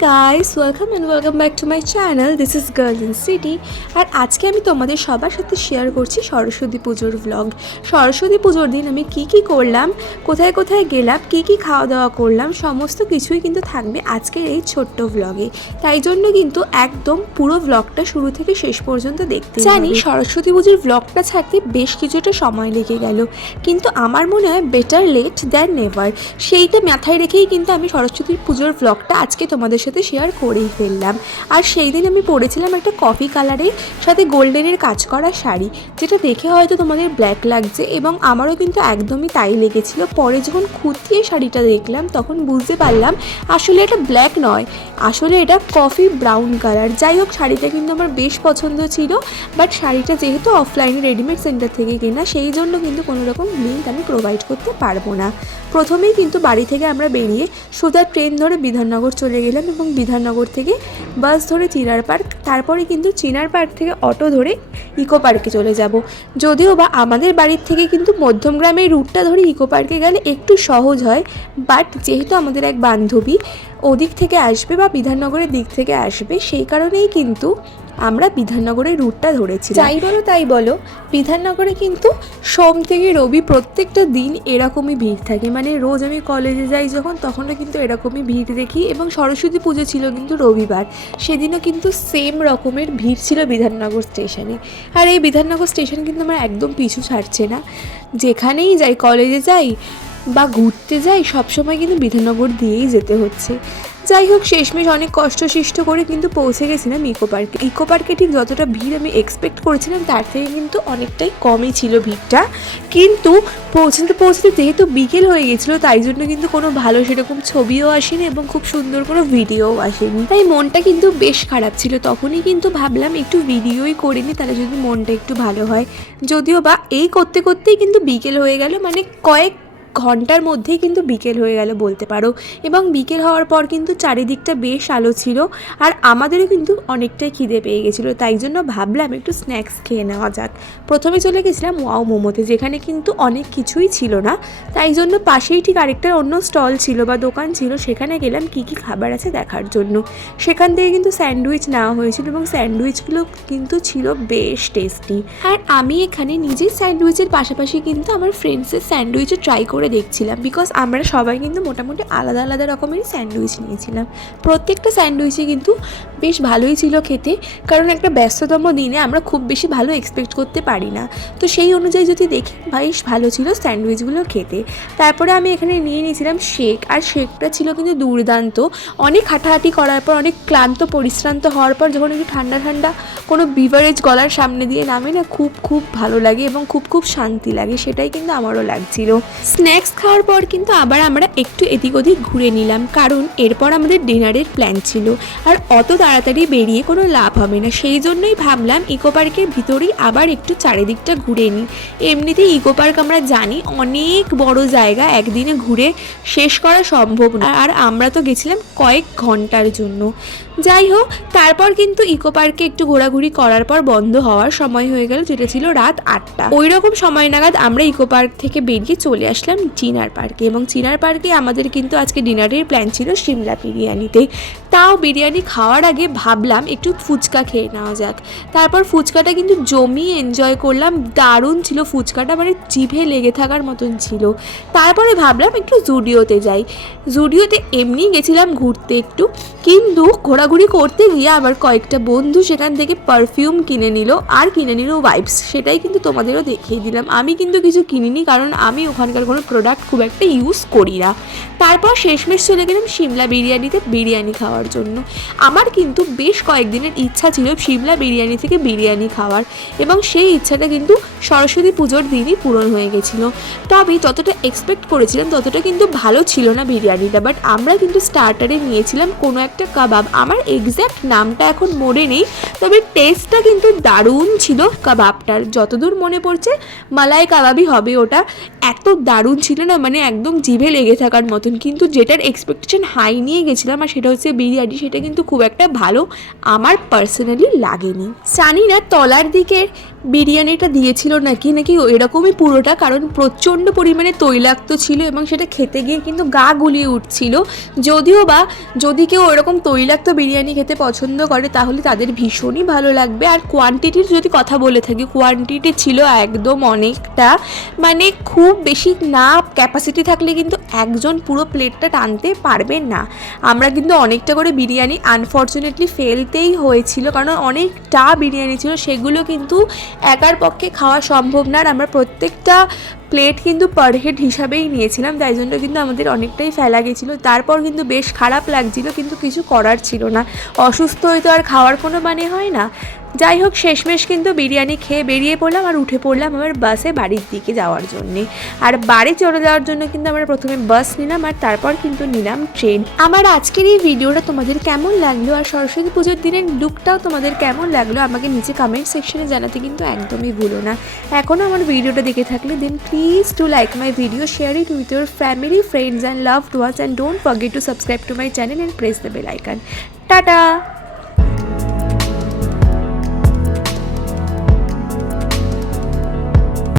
guys, welcome and welcome back to my channel. This is Girl in City আর আজকে আমি তোমাদের সবার সাথে শেয়ার করছি সরস্বতী পুজোর ব্লগ। সরস্বতী পুজোর দিন আমি কি করলাম, কোথায় কোথায় গেলাম, কি খাওয়া দাওয়া করলাম, সমস্ত কিছুই কিন্তু থাকবে আজকের এই ছোট্ট ব্লগে। তাই জন্য কিন্তু একদম পুরো ব্লগটা শুরু থেকে শেষ পর্যন্ত দেখতে জানি। সরস্বতী পুজোর ব্লগটা ছাড়তে বেশ কিছুটা সময় লেগে গেল, কিন্তু আমার মনে হয় বেটার লেট দ্যান নেভার। সেইটা মাথায় রেখেই কিন্তু আমি সরস্বতী পুজোর ব্লগটা আজকে তোমাদের সাথে শেয়ার করেই ফেললাম। আর সেই দিন আমি পরেছিলাম একটা কফি কালারের সাথে গোল্ডেনের কাজ করা শাড়ি, যেটা দেখে হয়তো তোমাদের ব্ল্যাক লাগছে এবং আমারও কিন্তু একদমই তাই লেগেছিল। পরে যখন খুঁটিয়ে শাড়িটা দেখলাম তখন বুঝতে পারলাম আসলে এটা ব্ল্যাক নয়, আসলে এটা কফি ব্রাউন কালার। যাই হোক, শাড়িটা কিন্তু আমার বেশ পছন্দ ছিল, বাট শাড়িটা যেহেতু অফলাইনে রেডিমেড সেন্টার থেকে কেনা, সেই জন্য কিন্তু কোনো রকম লিঙ্ক আমি প্রোভাইড করতে পারবো না। প্রথমেই কিন্তু বাড়ি থেকে আমরা বেরিয়ে সোজা ট্রেন ধরে বিধাননগর চলে গেলাম এবং বিধাননগর থেকে বাস ধরে চিনার পার্ক, তারপরে কিন্তু চিনার পার্ক থেকে অটো ধরে ইকো পার্কে চলে যাব। যদিও বা আমাদের বাড়ির থেকে কিন্তু মধ্যমগ্রামের রুটটা ধরে ইকো পার্কে গেলে একটু সহজ হয়, বাট যেহেতু আমাদের এক বান্ধবী ওদিক থেকে আসবে বা বিধাননগরের দিক থেকে আসবে, সেই কারণেই কিন্তু আমরা বিধাননগরের রুটটা ধরেছি। যাই বলো তাই বলো, বিধাননগরে কিন্তু সোম থেকে রবি প্রত্যেকটা দিন এরকমই ভিড় থাকে। মানে রোজ আমি কলেজে যাই যখন, তখনও কিন্তু এরকমই ভিড় দেখি। এবং সরস্বতী পুজো ছিল কিন্তু রবিবার, সেদিনও কিন্তু সেম রকমের ভিড় ছিল বিধাননগর স্টেশনে। আর এই বিধাননগর স্টেশন কিন্তু আমার একদম পিছু ছাড়ছে না। যেখানেই যাই, কলেজে যাই বা ঘুরতে যাই, সবসময় কিন্তু বিধাননগর দিয়েই যেতে হচ্ছে। যাই হোক, শেষমেশ অনেক কষ্টসৃষ্ট করে কিন্তু পৌঁছে গেছিলাম ইকো পার্কে। ইকো পার্কে ঠিক যতটা ভিড় আমি এক্সপেক্ট করেছিলাম তার থেকে কিন্তু অনেকটাই কমই ছিল ভিড়টা। কিন্তু পৌঁছতে যেহেতু বিকেল হয়ে গেছিলো, তাই জন্য কিন্তু কোনো ভালো সেরকম ছবিও আসেনি এবং খুব সুন্দর কোনো ভিডিওও আসেনি। তাই মনটা কিন্তু বেশ খারাপ ছিল। তখনই কিন্তু ভাবলাম একটু ভিডিওই করে নিই, তাহলে যদি মনটা একটু ভালো হয়। যদিও বা এই করতেই কিন্তু বিকেল হয়ে গেল, মানে কয়েক ঘন্টার মধ্যেই কিন্তু বিকেল হয়ে গেল বলতে পারো। এবং বিকেল হওয়ার পর কিন্তু চারিদিকটা বেশ আলো ছিল, আর আমাদেরও কিন্তু অনেকটাই খিদে পেয়ে গেছিলো। তাই জন্য ভাবলাম একটু স্ন্যাক্স খেয়ে নেওয়া যাক। প্রথমে চলে গেছিলাম ওয়াও মোমোতে, যেখানে কিন্তু অনেক কিছুই ছিল না। তাই জন্য পাশেই ঠিক আরেকটা অন্য স্টল ছিল বা দোকান ছিল, সেখানে গেলাম কি খাবার আছে দেখার জন্য। সেখান থেকে কিন্তু স্যান্ডউইচ নেওয়া হয়েছিল এবং স্যান্ডউইচগুলো কিন্তু ছিল বেশ টেস্টি। আর আমি এখানে নিজের স্যান্ডউইচের পাশাপাশি কিন্তু আমার ফ্রেন্ডসের স্যান্ডউইচও ট্রাই করে দেখছিলাম, বিকজ আমরা সবাই কিন্তু মোটামুটি আলাদা আলাদা রকমেরই স্যান্ডউইচ নিয়েছিলাম। প্রত্যেকটা স্যান্ডউইচই কিন্তু বেশ ভালোই ছিল খেতে, কারণ একটা ব্যস্ততম দিনে আমরা খুব বেশি ভালো এক্সপেক্ট করতে পারি না। তো সেই অনুযায়ী যদি দেখি, বেশ ভালো ছিল স্যান্ডউইচগুলো খেতে। তারপরে আমি এখানে নিয়ে নিয়েছিলাম শেক, আর শেকটা ছিল কিন্তু দুর্দান্ত। অনেক হাঁটাহাঁটি করার পর, অনেক ক্লান্ত পরিশ্রান্ত হওয়ার পর যখন একটু ঠান্ডা ঠান্ডা কোনো বিভারেজ গলার সামনে দিয়ে নামে না, খুব ভালো লাগে এবং খুব শান্তি লাগে। সেটাই কিন্তু আমারও লাগছিল। স্ন্যাক্স খাওয়ার পর কিন্তু আবার আমরা একটু এদিক ওদিক ঘুরে নিলাম, কারণ এরপর আমাদের ডিনারের প্ল্যান ছিল। আর অত তাড়াতাড়ি বেরিয়ে কোনো লাভ হবে না, সেই জন্যই ভাবলাম ইকো পার্কের ভিতরেই আবার একটু চারিদিকটা ঘুরে নিই। এমনিতেই ইকো পার্ক আমরা জানি অনেক বড় জায়গা, একদিনে ঘুরে শেষ করা সম্ভব না, আর আমরা তো গেছিলাম কয়েক ঘন্টার জন্য। যাই হোক, তারপর কিন্তু ইকো পার্কে একটু ঘোরাঘুরি করার পর বন্ধ হওয়ার সময় হয়ে গেল, যেটা ছিল রাত 8টা। ওই রকম সময় নাগাদ আমরা ইকো পার্ক থেকে বেরিয়ে চলে আসলাম চিনার পার্কে। এবং চিনার পার্কে আমাদের কিন্তু আজকে ডিনারের প্ল্যান ছিল সিমলা বিরিয়ানিতে। তাও বিরিয়ানি খাওয়ার আগে ভাবলাম একটু ফুচকা খেয়ে নেওয়া যাক। তারপর ফুচকাটা কিন্তু জমিয়ে এনজয় করলাম, দারুণ ছিল ফুচকাটা, মানে জিভে লেগে থাকার মতন ছিল। তারপরে ভাবলাম একটু জুডিওতে যাই। জুডিওতে এমনি গেছিলাম ঘুরতে একটু, কিন্তু ঘোরাঘুরি করতে গিয়ে আবার কয়েকটা বন্ধু সেখান থেকে পারফিউম কিনে নিল আর কিনে নিল ওয়াইপস। সেটাই কিন্তু তোমাদেরও দেখিয়ে দিলাম। আমি কিন্তু কিছু কিনিনি, কারণ আমি ওখানকার কোনো প্রোডাক্ট খুব একটা ইউজ করি না। তারপর শেষমেশ চলে গেলাম সিমলা বিরিয়ানিতে বিরিয়ানি খাওয়ার জন্য। আমার কিন্তু বেশ কয়েকদিনের ইচ্ছা ছিল সিমলা বিরিয়ানি থেকে বিরিয়ানি খাওয়ার, এবং সেই ইচ্ছাটা কিন্তু সরস্বতী পুজোর দিনই পূরণ হয়ে গেছিলো। তবে যতটা এক্সপেক্ট করেছিলাম ততটা কিন্তু ভালো ছিল না বিরিয়ানিটা। বাট আমরা কিন্তু স্টার্টারে নিয়েছিলাম কোনো একটা কাবাব, আমার এক্স্যাক্ট নামটা এখন মনে নেই, তবে টেস্টটা কিন্তু দারুণ ছিল কাবাবটার। যতদূর মনে পড়ছে মালাই কাবাবই হবে ওটা। এত দারুণ ছিল না, মানে একদম জিভে লেগে থাকার মতন। কিন্তু যেটার এক্সপেকটেশন হাই নিয়ে গেছিলাম, আর সেটা হচ্ছে বিরিয়ানি, সেটা কিন্তু খুব একটা ভালো আমার পার্সোনালি লাগেনি। জানি না তলার দিকের বিরিয়ানিটা দিয়েছিল নাকি এরকমই পুরোটা, কারণ প্রচণ্ড পরিমাণে তৈলাক্ত ছিল এবং সেটা খেতে গিয়ে কিন্তু গা গুলিয়ে উঠছিল। যদিও বা যদি কেউ এরকম তৈলাক্ত বিরিয়ানি খেতে পছন্দ করে তাহলে তাদের ভীষণই ভালো লাগবে। আর কোয়ান্টিটির যদি কথা বলে থাকি, কোয়ান্টিটি ছিল একদম অনেকটা, মানে খুব বেশি না, ক্যাপাসিটি থাকলে কিন্তু একজন পুরো প্লেটটা টানতে পারবেন না। আমরা কিন্তু অনেকটা করে বিরিয়ানি আনফর্চুনেটলি ফেলতেই হয়েছিল, কারণ অনেকটা বিরিয়ানি ছিল, সেগুলো কিন্তু একার পক্ষে খাওয়া সম্ভব না। আর আমরা প্রত্যেকটা প্লেট কিন্তু পার হেড হিসাবেই নিয়েছিলাম, তাই জন্য কিন্তু আমাদের অনেকটাই ফেলা গেছিলো। তারপর কিন্তু বেশ খারাপ লাগছিল, কিন্তু কিছু করার ছিল না, অসুস্থ হয়ে তো আর খাওয়ার কোনো মানে হয় না। যাই হোক, শেষমেশ কিন্তু বিরিয়ানি খেয়ে বেরিয়ে পড়লাম আর উঠে পড়লাম আমার বাসে বাড়ির দিকে যাওয়ার জন্যে। আর বাড়ি চলে যাওয়ার জন্য কিন্তু আমরা প্রথমে বাস নিলাম আর তারপর কিন্তু নিলাম ট্রেন। আমার আজকের এই ভিডিওটা তোমাদের কেমন লাগলো আর সরস্বতী পুজোর দিনের লুকটাও তোমাদের কেমন লাগলো আমাকে নিচে কমেন্ট সেকশনে জানাতে কিন্তু একদমই ভুলো না। এখনও আমার ভিডিওটা দেখে থাকলে দেন please to like my video, share it with your family, friends and loved ones, and don't forget to subscribe to my channel and press the bell icon. Tata.